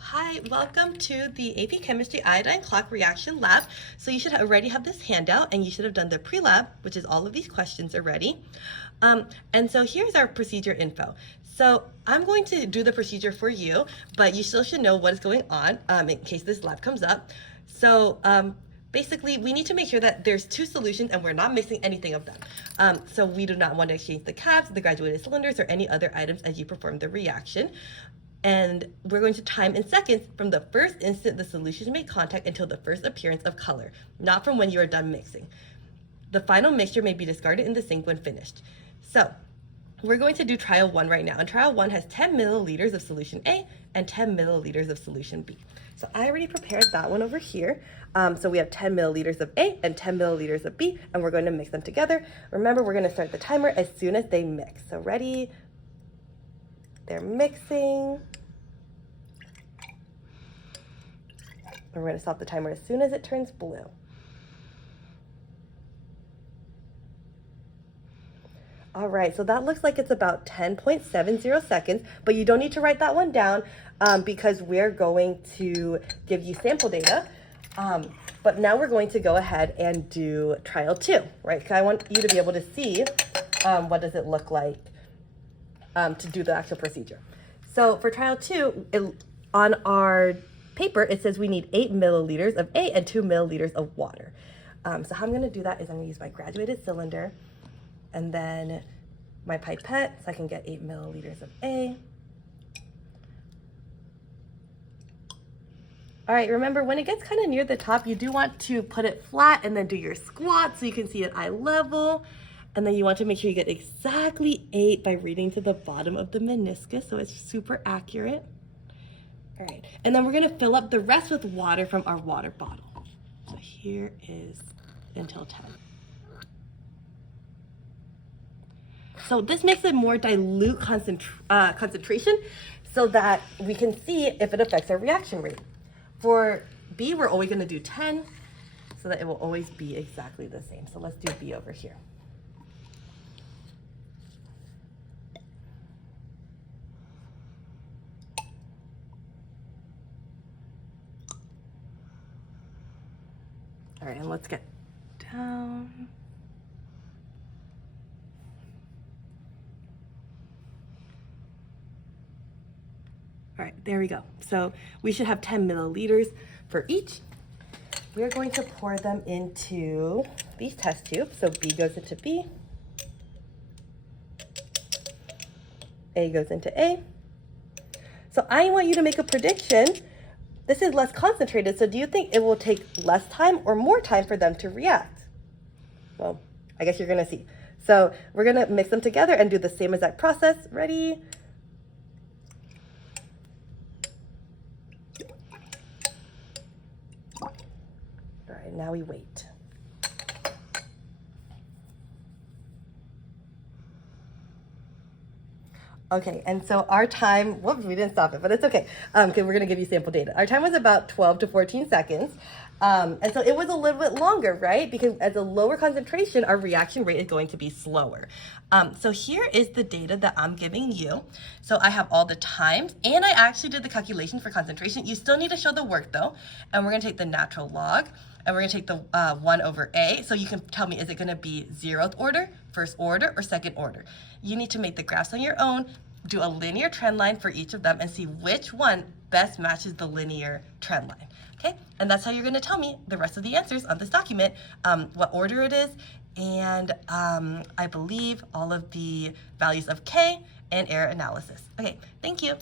Hi, welcome to the AP Chemistry Iodine Clock Reaction Lab. So you should already have this handout and you should have done the pre-lab, which is all of these questions already. And so here's our procedure info. So I'm going to do the procedure for you, but you still should know what is going on in case this lab comes up. So basically, we need to make sure that there's two solutions and we're not mixing anything of them. So we do not want to exchange the caps, the graduated cylinders, or any other items as you perform the reaction. And we're going to time in seconds from the first instant the solutions make contact until the first appearance of color, not from when you are done mixing. The final mixture may be discarded in the sink when finished. So we're going to do trial 1 right now, and trial 1 has 10 milliliters of solution A and 10 milliliters of solution B. So I already prepared that one over here. So we have 10 milliliters of A and 10 milliliters of B, and we're going to mix them together. Remember, we're going to start the timer as soon as they mix. So ready? They're mixing. We're going to stop the timer as soon as it turns blue. All right, so that looks like it's about 10.70 seconds, but you don't need to write that one down because we're going to give you sample data. But now we're going to go ahead and do trial 2, right? Because I want you to be able to see what does it look like to do the actual procedure. So for trial 2, on our paper, it says we need 8 milliliters of A and 2 milliliters of water. So how I'm going to do that is I'm going to use my graduated cylinder and then my pipette so I can get 8 milliliters of A. All right, remember when it gets kind of near the top, you do want to put it flat and then do your squat so you can see it eye level. And then you want to make sure you get exactly 8 by reading to the bottom of the meniscus so it's super accurate. All right, and then we're gonna fill up the rest with water from our water bottle. So here is until 10. So this makes a more dilute concentration so that we can see if it affects our reaction rate. For B, we're always gonna do 10 so that it will always be exactly the same. So let's do B over here. All right, and let's get down. All right, there we go. So we should have 10 milliliters for each. We're going to pour them into these test tubes. So B goes into B. A goes into A. So I want you to make a prediction. This is less concentrated, so do you think it will take less time or more time for them to react? Well, I guess you're gonna see. So we're gonna mix them together and do the same exact process. Ready? All right, now we wait. Okay, and so our time, whoops, we didn't stop it, but it's okay, because we're gonna give you sample data. Our time was about 12 to 14 seconds, and so it was a little bit longer, right? Because at a lower concentration, our reaction rate is going to be slower. So here is the data that I'm giving you. So I have all the times, and I actually did the calculation for concentration. You still need to show the work though, and we're gonna take the natural log, and we're gonna take the 1 over A, so you can tell me, is it gonna be 0th order, 1st order, or 2nd order? You need to make the graphs on your own, do a linear trend line for each of them, and see which one best matches the linear trend line, okay? And that's how you're gonna tell me the rest of the answers on this document, what order it is, and I believe all of the values of K and error analysis. Okay, thank you.